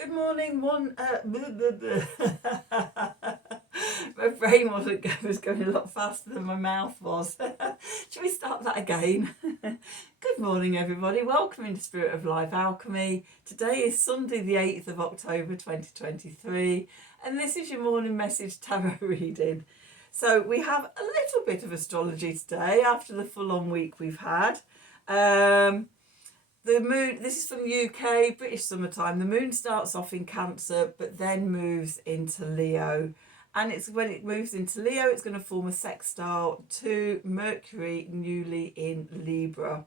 Good morning, blah, blah, blah. My brain was going a lot faster than my mouth was. Should we start that again? Good morning, everybody. Welcome into Spirit of Life Alchemy. Today is Sunday, the 8th of October 2023, and this is your morning message tarot reading. So we have a little bit of astrology today after the full-on week we've had. The moon, this is from UK, British summertime. The moon starts off in Cancer, but then moves into Leo. And it's when it moves into Leo, it's going to form a sextile to Mercury, newly in Libra.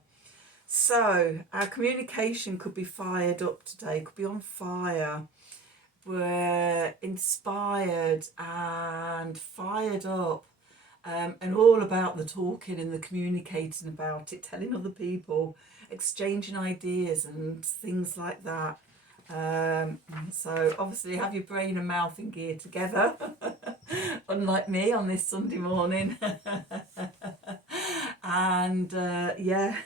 So our communication could be fired up today, could be on fire. We're inspired and fired up. And all about the talking and the communicating about it, telling other people, exchanging ideas and things like that. So obviously have your brain and mouth in gear together, unlike me on this Sunday morning. And yeah,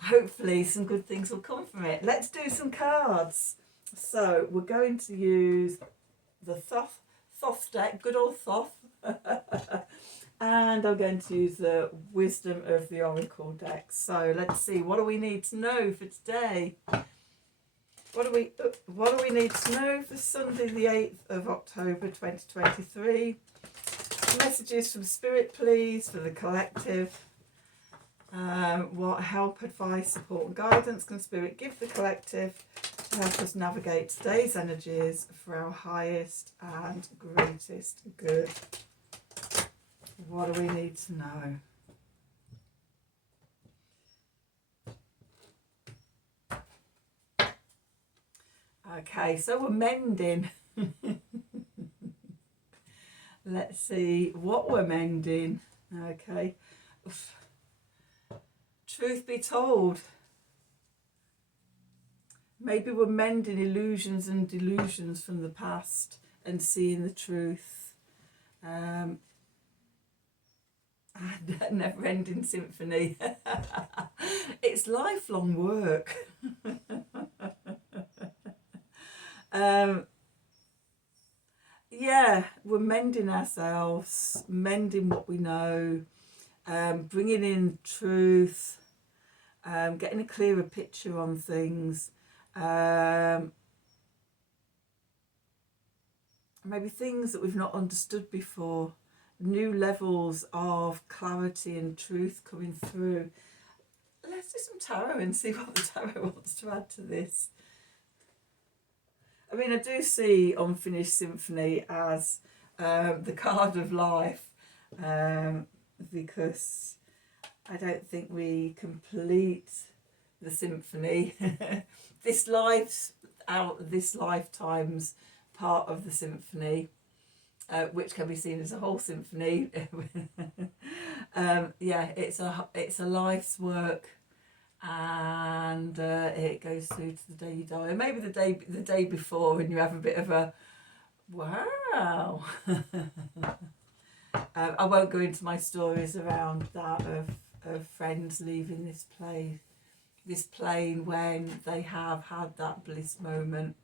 hopefully some good things will come from it. Let's do some cards. So we're going to use the Thoth deck, good old Thoth. And I'm going to use the Wisdom of the Oracle deck. So let's see, what do we need to know for today? What do we need to know for Sunday the 8th of October 2023? Messages from Spirit, please, for the collective. What help, advice, support and guidance can Spirit give the collective to help us navigate today's energies for our highest and greatest good? What do we need to know? Okay, so we're mending. Let's see what we're mending. Okay. Oof. Truth be told, maybe we're mending illusions and delusions from the past and seeing the truth. Never-ending symphony. It's lifelong work. Yeah, we're mending ourselves, mending what we know, bringing in truth, getting a clearer picture on things, maybe things that we've not understood before, new levels of clarity and truth coming through. Let's do some tarot and see what the tarot wants to add to this. I mean, I do see Unfinished Symphony as the card of life, because I don't think we complete the symphony. This lifetime's part of the symphony, which can be seen as a whole symphony. Yeah, it's a life's work. And it goes through to the day you die, and maybe the day before, and you have a bit of a wow. I won't go into my stories around that of friends leaving this plane when they have had that bliss moment,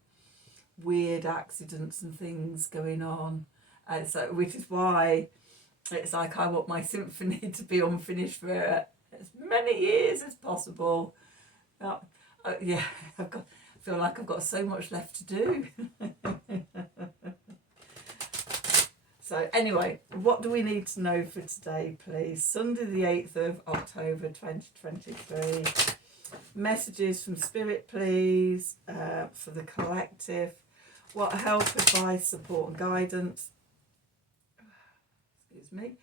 weird accidents and things going on, and so which is why it's like I want my symphony to be unfinished for as many years as possible. Yeah, I feel like I've got so much left to do. So anyway, what do we need to know for today, please? Sunday the 8th of October 2023. Messages from Spirit, please, for the collective. What help, advice, support and guidance, excuse me,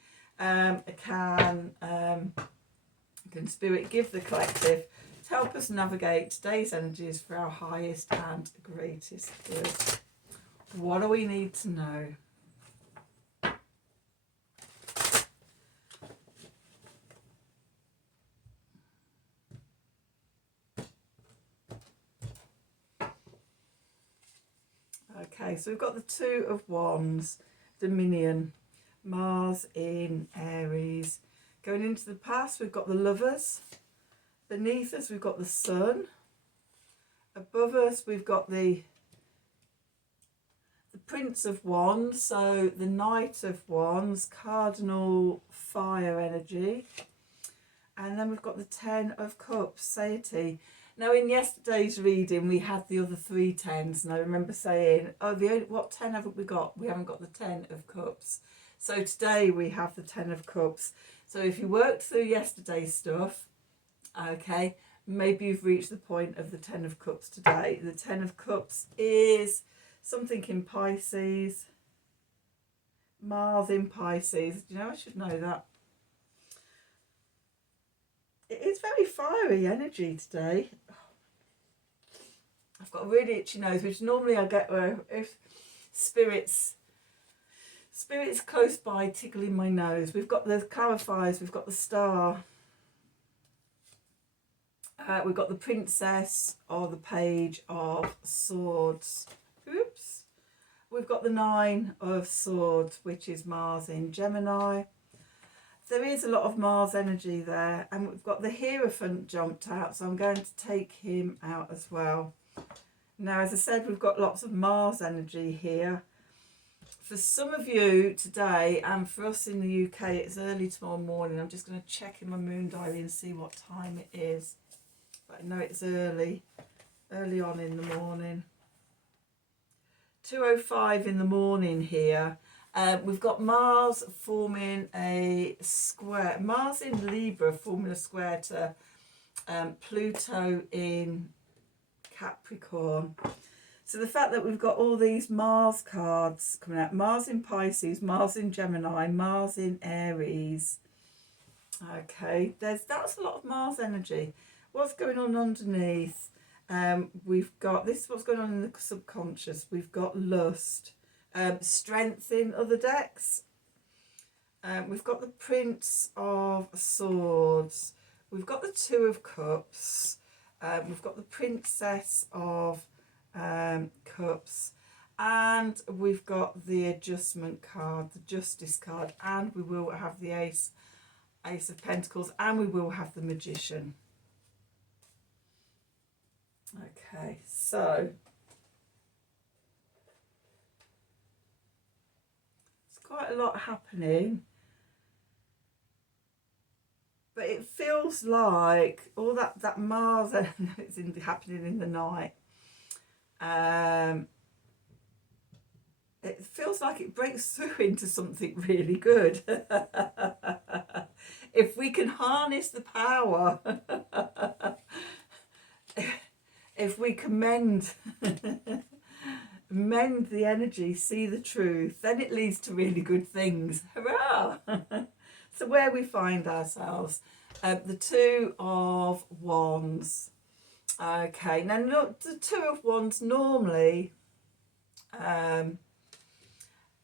can Spirit give the collective to help us navigate today's energies for our highest and greatest good? What do we need to know? Okay, so we've got the Two of Wands, Dominion, Mars in Aries. Going into the past, we've got the Lovers. Beneath us, we've got the Sun. Above us, we've got the Prince of Wands, so the Knight of Wands, cardinal fire energy. And then we've got the 10 of Cups, Sati. Now, in yesterday's reading, we had the other 3 10s, and I remember saying, oh, what 10 haven't we got? We haven't got the 10 of Cups. So today we have the 10 of Cups. So if you worked through yesterday's stuff, okay, maybe you've reached the point of the 10 of Cups today. The 10 of Cups is something in Pisces, Mars in Pisces. Do you know, I should know that. It is very fiery energy today. I've got a really itchy nose, which normally I get where if spirits close by tickling my nose. We've got the clarifiers, we've got the star, we've got the princess or the page of swords. Oops. We've got the 9 of swords, which is Mars in Gemini. There is a lot of Mars energy there, and we've got the Hierophant jumped out, so I'm going to take him out as well. Now, as I said, we've got lots of Mars energy here. For some of you today, and for us in the UK, it's early tomorrow morning. I'm just going to check in my moon diary and see what time it is. But I know it's early on in the morning. 2:05 in the morning here. We've got Mars forming a square. Mars in Libra forming a square to Pluto in Capricorn. So the fact that we've got all these Mars cards coming out, Mars in Pisces, Mars in Gemini, Mars in Aries. Okay, that's a lot of Mars energy. What's going on underneath? We've got this, what's going on in the subconscious. We've got lust, strength in other decks. We've got the Prince of Swords. We've got the 2 of Cups. We've got the Princess of Cups. And we've got the Adjustment card, the Justice card. And we will have the Ace of Pentacles. And we will have the Magician. Okay, so it's quite a lot happening, but it feels like all that Mars is happening in the night. It feels like it breaks through into something really good. If we can harness the power, if we can mend the energy, see the truth, then it leads to really good things. Hurrah! So where we find ourselves, the 2 of Wands. Okay, now look, the 2 of Wands normally,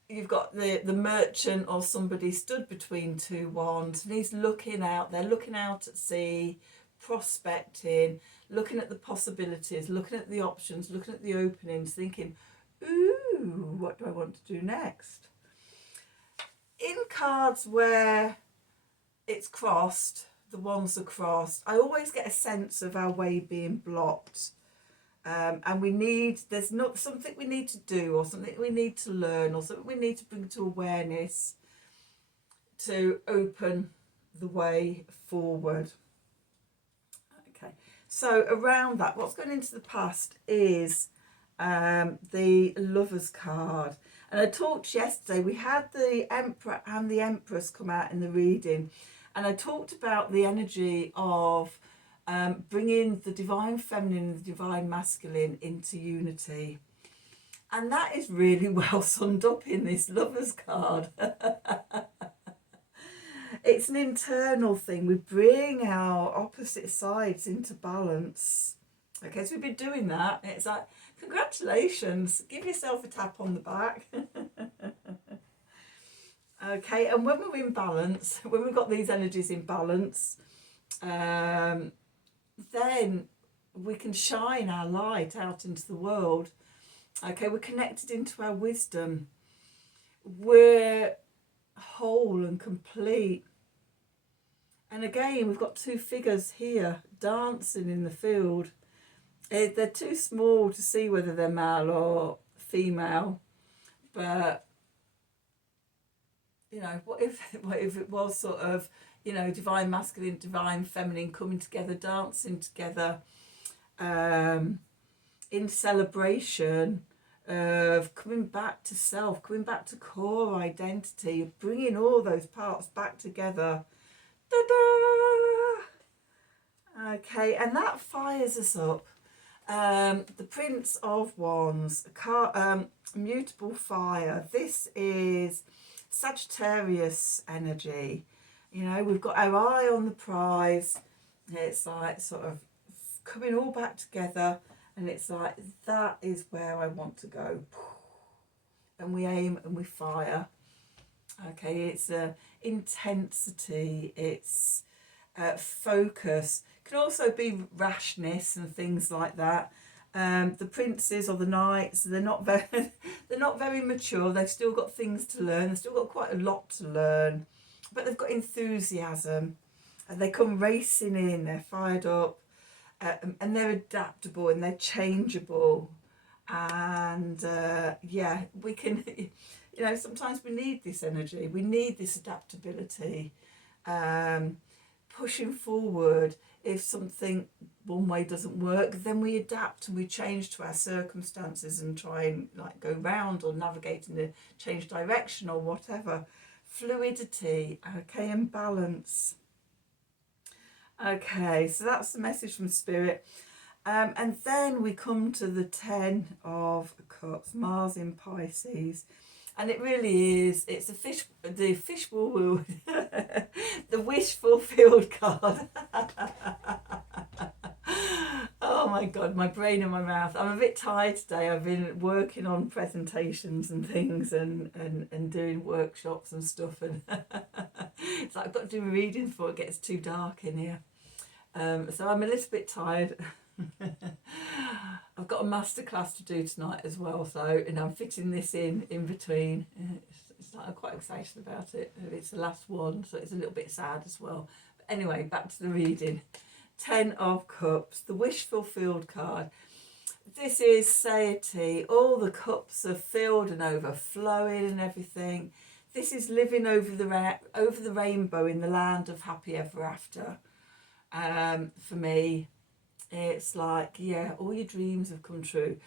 you've got the merchant or somebody stood between 2 wands, and he's looking out. They're looking out at sea, prospecting, looking at the possibilities, looking at the options, looking at the openings, thinking, ooh, what do I want to do next? In cards where it's crossed, the wands are crossed, I always get a sense of our way being blocked. And there's not something we need to do, or something we need to learn, or something we need to bring to awareness to open the way forward. Okay, so around that, what's going into the past is the Lovers card. And I talked yesterday, we had the Emperor and the Empress come out in the reading, and I talked about the energy of bringing the divine feminine and the divine masculine into unity. And that is really well summed up in this Lovers card. It's an internal thing. We bring our opposite sides into balance. Okay, so we've been doing that. It's like, congratulations, give yourself a tap on the back. Okay, and when we're in balance, when we've got these energies in balance, then we can shine our light out into the world. Okay, we're connected into our wisdom. We're whole and complete. And again, we've got 2 figures here dancing in the field. They're too small to see whether they're male or female, but you know, what if it was sort of, you know, divine masculine, divine feminine coming together, dancing together, in celebration of coming back to self, coming back to core identity, bringing all those parts back together. Ta-da! Okay, and that fires us up. The Prince of Wands, mutable fire. This is Sagittarius energy. You know, we've got our eye on the prize. It's like sort of coming all back together, and it's like, that is where I want to go. And we aim and we fire. Okay, it's intensity, it's focus. It can also be rashness and things like that. The princes or the knights, they're not very mature. They've still got things to learn. They've still got quite a lot to learn, but they've got enthusiasm, and they come racing in. They're fired up, and they're adaptable and they're changeable. And yeah, we can. You know, sometimes we need this energy. We need this adaptability, pushing forward. If something one way doesn't work, then we adapt and we change to our circumstances and try and like go round or navigate in a change direction or whatever. Fluidity, okay, and balance. Okay, so that's the message from Spirit. And then we come to the 10 of Cups, Mars in Pisces. And it really is, it's the fishbowl, the wish fulfilled card. Oh my God, my brain in my mouth. I'm a bit tired today. I've been working on presentations and things and doing workshops and stuff. And it's like I've got to do a reading before it gets too dark in here. So I'm a little bit tired. I've got a masterclass to do tonight as well, so and I'm fitting this in between. It's like I'm quite excited about it. It's the last one, so it's a little bit sad as well. But anyway, back to the reading. 10 of Cups, the wish fulfilled card. This is satiety. All the cups are filled and overflowing and everything. This is living over the rainbow in the land of happy ever after. For me, it's like, yeah, all your dreams have come true.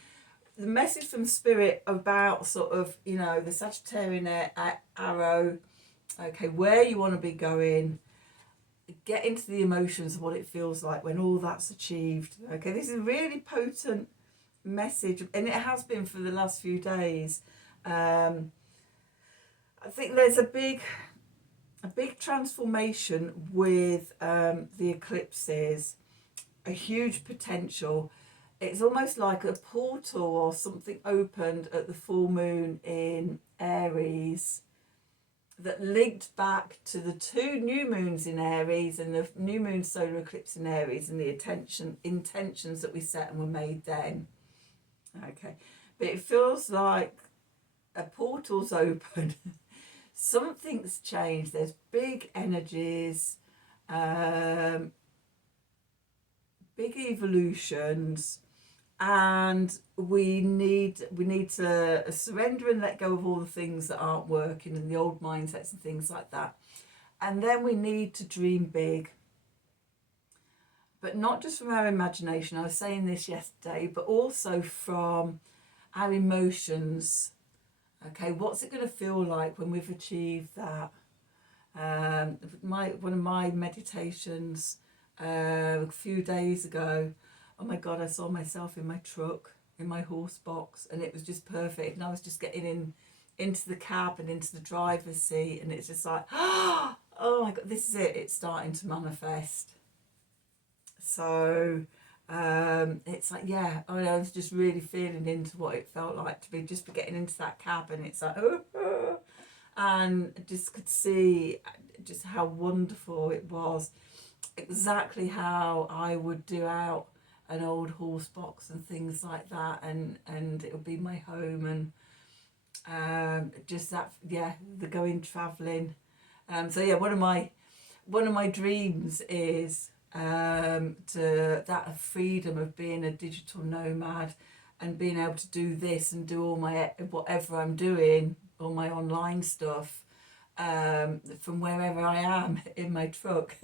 The message from Spirit about sort of, you know, the Sagittarian arrow, okay, where you want to be going, get into the emotions of what it feels like when all that's achieved. Okay, this is a really potent message, and it has been for the last few days. I think there's a big transformation with the eclipses. A huge potential. It's almost like a portal or something opened at the full moon in Aries that linked back to the 2 new moons in Aries and the new moon solar eclipse in Aries and the intentions that we set and were made then. Okay, but it feels like a portal's open. Something's changed. There's big energies, big evolutions, and we need to surrender and let go of all the things that aren't working and the old mindsets and things like that. And then we need to dream big, but not just from our imagination. I was saying this yesterday, but also from our emotions. Okay, what's it going to feel like when we've achieved that? One of my meditations a few days ago, oh my God, I saw myself in my truck, in my horse box, and it was just perfect. And I was just getting into the cab and into the driver's seat, and it's just like, oh my God, this is it. It's starting to manifest. So it's like, yeah, I was just really feeling into what it felt like to be getting into that cab, and it's like, and I just could see just how wonderful it was. Exactly how I would do out an old horse box and things like that, and it would be my home, and just that, yeah, the going traveling. So yeah, one of my dreams is to that freedom of being a digital nomad and being able to do this and do all my whatever I'm doing, all my online stuff, from wherever I am in my truck.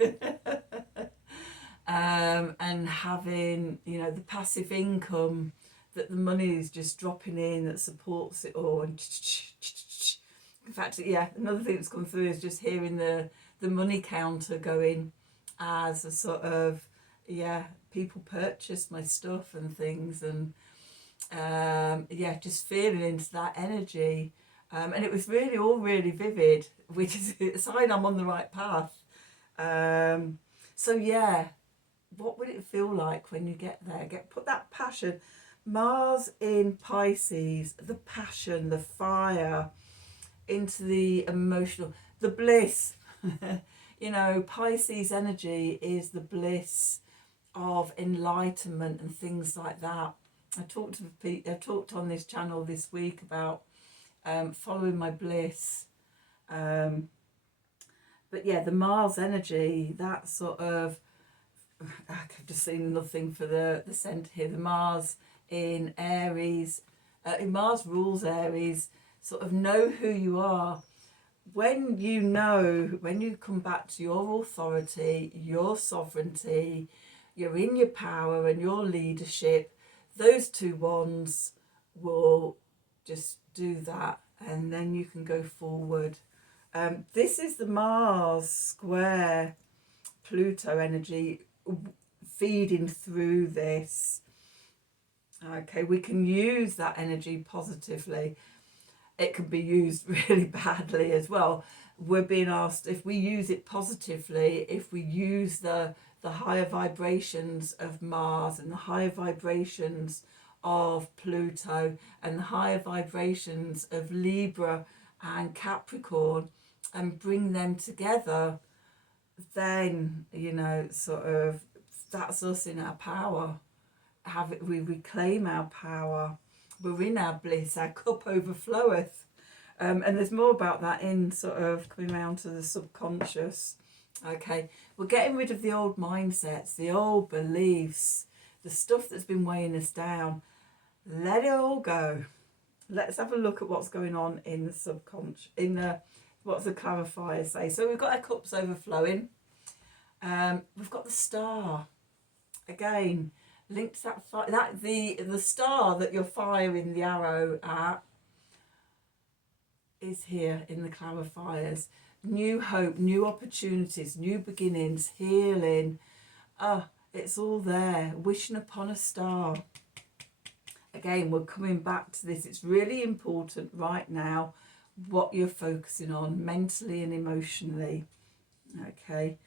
And having, you know, the passive income, that the money is just dropping in, that supports it all. And in fact, yeah, another thing that's come through is just hearing the money counter going as a sort of, yeah, people purchase my stuff and things, and yeah, just feeling into that energy. And it was really all really vivid, which is a sign I'm on the right path. So yeah, what would it feel like when you get there? Put that passion. Mars in Pisces, the passion, the fire, into the emotional, the bliss. You know, Pisces energy is the bliss of enlightenment and things like that. I talked on this channel this week about following my bliss. But yeah, the Mars energy, that sort of, I've just seen nothing for the centre here. The Mars in Aries, Mars rules Aries. Sort of know who you are. When you come back to your authority, your sovereignty, you're in your power and your leadership, those two wands will just do that, and then you can go forward. This is the Mars square Pluto energy feeding through this. Okay, we can use that energy positively. It can be used really badly as well. We're being asked, if we use it positively, if we use the higher vibrations of Mars and the higher vibrations of Pluto and the higher vibrations of Libra and Capricorn, and bring them together, then, you know, sort of, that's us in our power. We reclaim our power. We're in our bliss. Our cup overfloweth. And there's more about that in sort of coming around to the subconscious. Okay, we're getting rid of the old mindsets, the old beliefs, the stuff that's been weighing us down. Let it all go. Let's have a look at what's going on in the subconscious, what's the clarifier say. So we've got our cups overflowing. We've got the star. Again, linked to that fire, that the star that you're firing the arrow at is here in the clarifiers. New hope, new opportunities, new beginnings, healing. It's all there. Wishing upon a star. Again, we're coming back to this. It's really important right now what you're focusing on mentally and emotionally. Okay.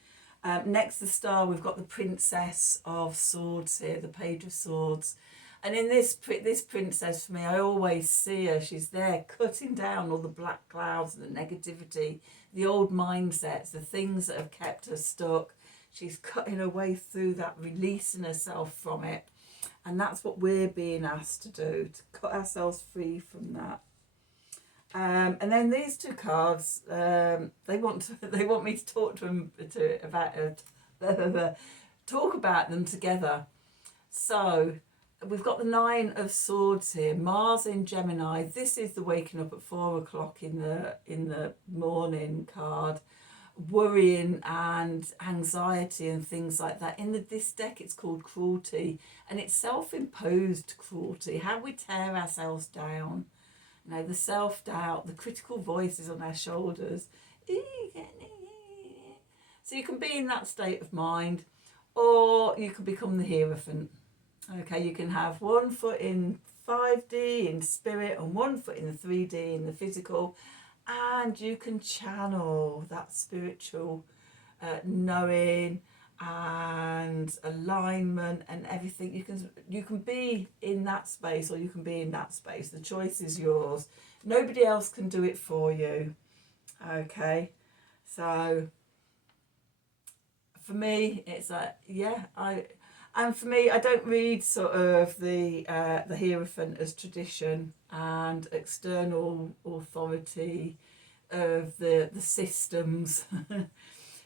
Next to the star, we've got the Princess of Swords here, the Page of Swords. And in this princess, for me, I always see her. She's there cutting down all the black clouds and the negativity, the old mindsets, the things that have kept her stuck. She's cutting her way through that, releasing herself from it. And that's what we're being asked to do, to cut ourselves free from that. And then these two cards, they want me to talk to them talk about them together. So we've got the Nine of Swords here, Mars in Gemini. This is the waking up at 4 o'clock in the morning card, worrying and anxiety and things like that. In this deck, it's called cruelty, and it's self-imposed cruelty. How we tear ourselves down. You know, the self-doubt, the critical voices on our shoulders. So you can be in that state of mind, or you can become the Hierophant. Okay, you can have one foot in 5D in spirit and one foot in the 3D in the physical, and you can channel that spiritual knowing and alignment and everything. You can be in that space, or you can be in that space. The choice is yours. Nobody else can do it for you. Okay, so for me, it's like, yeah, for me, I don't read sort of the Hierophant as tradition and external authority of the systems.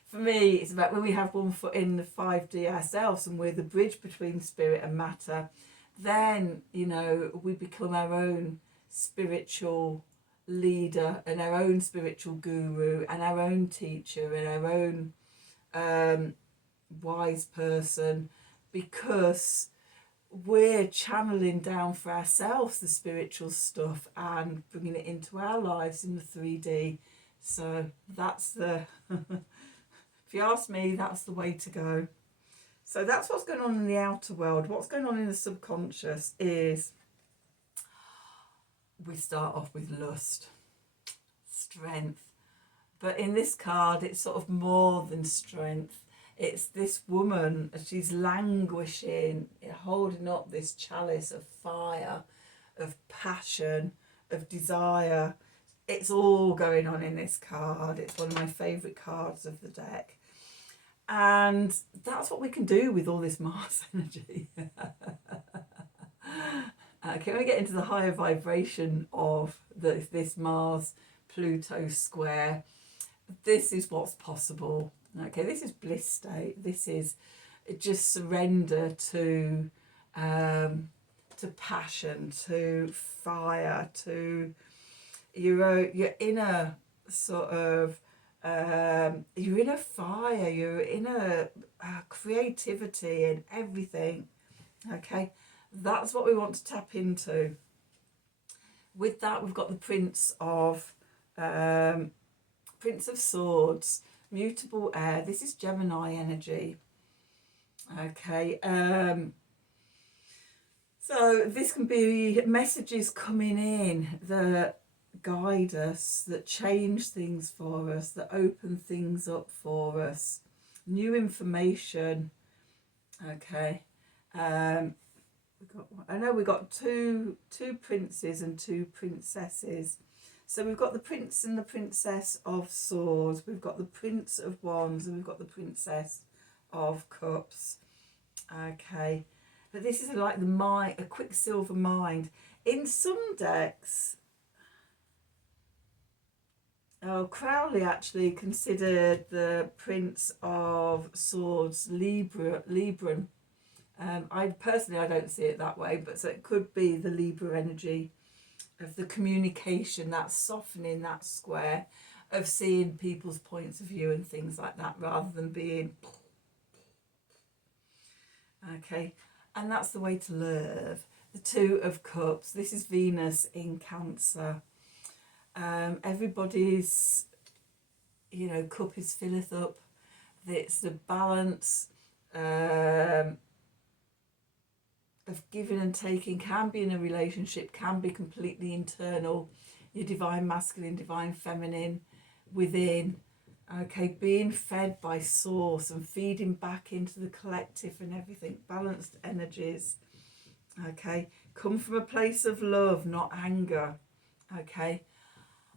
For me, it's about when we have one foot in the 5D ourselves and we're the bridge between spirit and matter, then, you know, we become our own spiritual leader and our own spiritual guru and our own teacher and our own wise person, because we're channeling down for ourselves the spiritual stuff and bringing it into our lives in the 3D. So that's the if you ask me, that's the way to go. So that's what's going on in the outer world. What's going on in the subconscious is we start off with lust, strength, but in this card it's sort of more than strength. It's this woman, she's languishing, holding up this chalice of fire, of passion, of desire. It's all going on in this card. It's one of my favourite cards of the deck. And that's what we can do with all this Mars energy. Can we get into the higher vibration of this Mars-Pluto square? This is what's possible. Okay, this is bliss state. This is just surrender to passion, to fire, to your inner sort of your inner fire, your inner creativity and everything. Okay, that's what we want to tap into. With that, we've got the Prince of Swords, mutable air. This is Gemini energy. Okay, so this can be messages coming in that guide us, that change things for us, that open things up for us, new information. Okay, we got two princes and two princesses. So we've got the Prince and the Princess of Swords, we've got the Prince of Wands, and we've got the Princess of Cups. Okay, but this is like a Quicksilver mind. In some decks, Crowley actually considered the Prince of Swords Libran. I don't see it that way, but so it could be the Libra energy of the communication, that softening, that square, of seeing people's points of view and things like that, rather than being okay. And that's the way to live. The Two of Cups, this is Venus in Cancer. Everybody's, cup is filleth up. It's the balance of giving and taking. Can be in a relationship, can be completely internal, your divine masculine, divine feminine within. Okay, being fed by source and feeding back into the collective and everything, balanced energies. Okay, come from a place of love, not anger. Okay,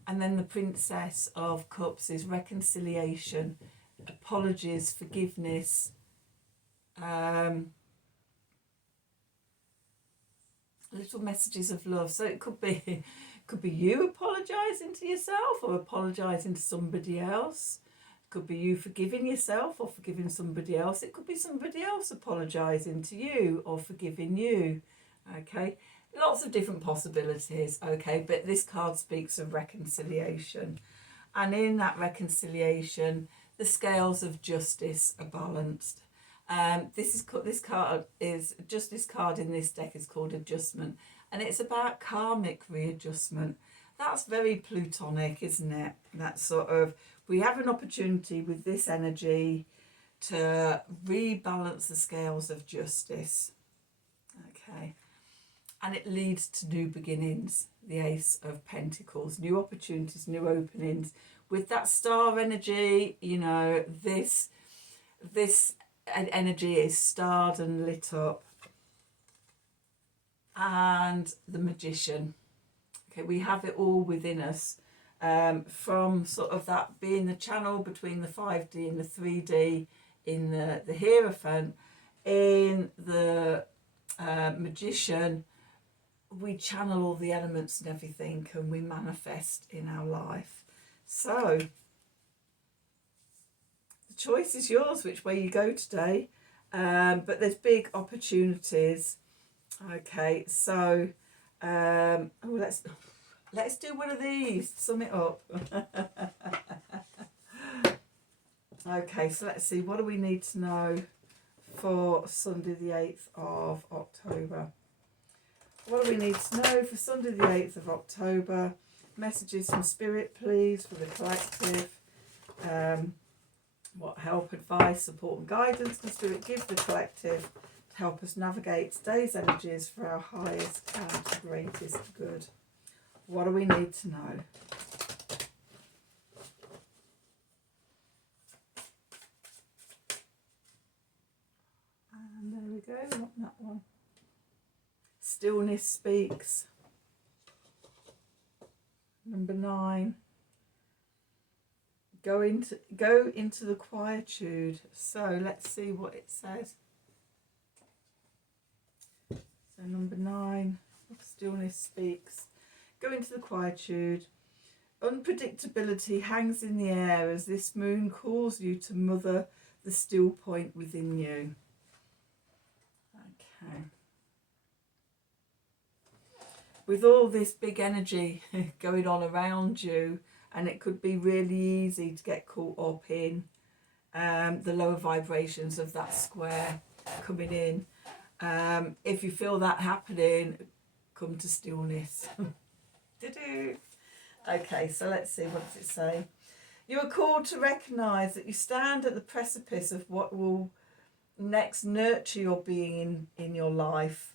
and then the Princess of Cups is reconciliation, apologies, forgiveness, little messages of love. So it could be you apologising to yourself or apologising to somebody else. It could be you forgiving yourself or forgiving somebody else. It could be somebody else apologising to you or forgiving you. Okay, lots of different possibilities. Okay, but this card speaks of reconciliation, and in that reconciliation the scales of justice are balanced. This card is Justice card in this deck is called Adjustment, and it's about karmic readjustment. That's very Plutonic, isn't it? That sort of, we have an opportunity with this energy to rebalance the scales of justice. Okay, and it leads to new beginnings. The Ace of Pentacles, new opportunities, new openings. With that star energy, this energy is starred and lit up. And the Magician. Okay, we have it all within us, from sort of that being the channel between the 5D and the 3D in the Hierophant. In the Magician, we channel all the elements and everything, and we manifest in our life. So the choice is yours which way you go today, but there's big opportunities. Okay, so oh, let's do one of these to sum it up. Okay, so let's see, what do we need to know for Sunday the 8th of October? What do we need to know for Sunday the 8th of October? Messages from Spirit, please, for the collective. What help, advice, support and guidance can Spirit give the collective to help us navigate today's energies for our highest and greatest good? What do we need to know? And there we go, not that one. Stillness speaks. Number 9. Go into the quietude. So let's see what it says. So number 9, stillness speaks. Go into the quietude. Unpredictability hangs in the air as this moon calls you to mother the still point within you. Okay. With all this big energy going on around you, and it could be really easy to get caught up in the lower vibrations of that square coming in. If you feel that happening, come to stillness. Okay, so let's see, what does it say? You are called to recognise that you stand at the precipice of what will next nurture your being in your life.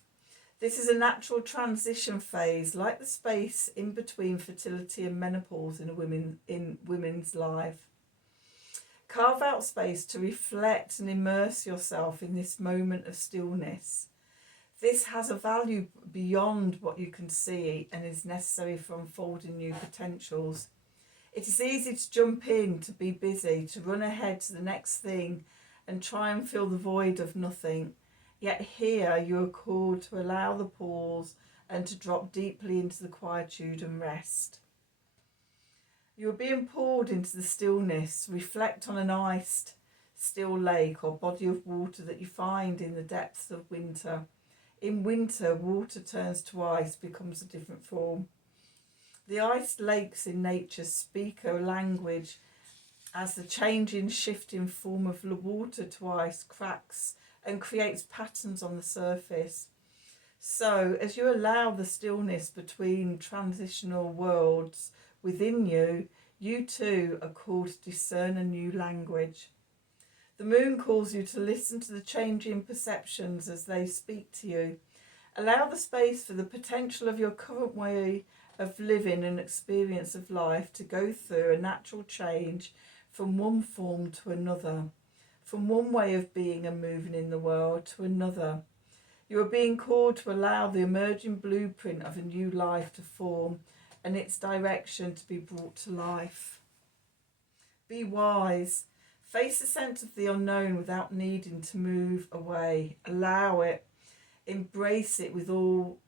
This is a natural transition phase, like the space in between fertility and menopause in women's life. Carve out space to reflect and immerse yourself in this moment of stillness. This has a value beyond what you can see and is necessary for unfolding new potentials. It is easy to jump in, to be busy, to run ahead to the next thing and try and fill the void of nothing. Yet here you are called to allow the pause and to drop deeply into the quietude and rest. You are being pulled into the stillness. Reflect on an iced, still lake or body of water that you find in the depths of winter. In winter, water turns to ice, becomes a different form. The iced lakes in nature speak a language as the changing, shifting form of the water to ice cracks and creates patterns on the surface. So, as you allow the stillness between transitional worlds within you, you too are called to discern a new language. The moon calls you to listen to the changing perceptions as they speak to you. Allow the space for the potential of your current way of living and experience of life to go through a natural change from one form to another, from one way of being and moving in the world to another. You are being called to allow the emerging blueprint of a new life to form and its direction to be brought to life. Be wise. Face the sense of the unknown without needing to move away. Allow it. Embrace it with all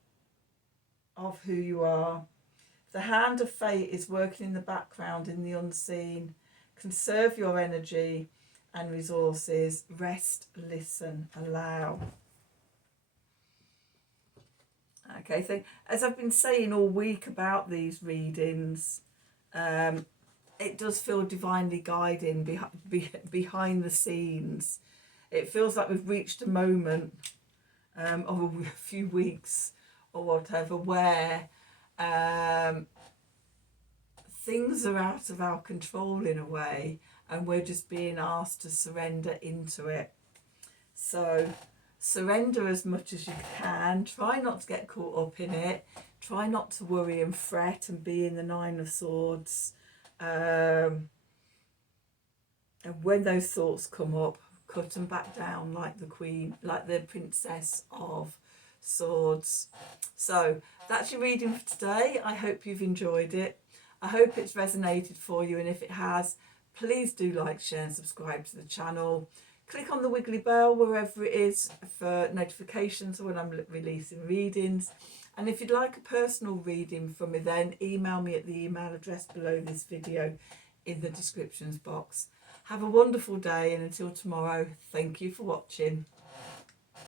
of who you are. The hand of fate is working in the background in the unseen. Conserve your energy and resources. Rest, listen, allow. Okay, so as I've been saying all week about these readings, it does feel divinely guiding behind the scenes. It feels like we've reached a moment of a few weeks or whatever where things are out of our control in a way, and we're just being asked to surrender into it. So surrender as much as you can. Try not to get caught up in it. Try not to worry and fret and be in the 9 of Swords. And when those thoughts come up, cut them back down like the Queen, like the Princess of Swords. So that's your reading for today. I hope you've enjoyed it. I hope it's resonated for you, and if it has, please do like, share and subscribe to the channel. Click on the wiggly bell wherever it is for notifications when I'm releasing readings. And if you'd like a personal reading from me, then email me at the email address below this video in the descriptions box. Have a wonderful day, and until tomorrow, thank you for watching.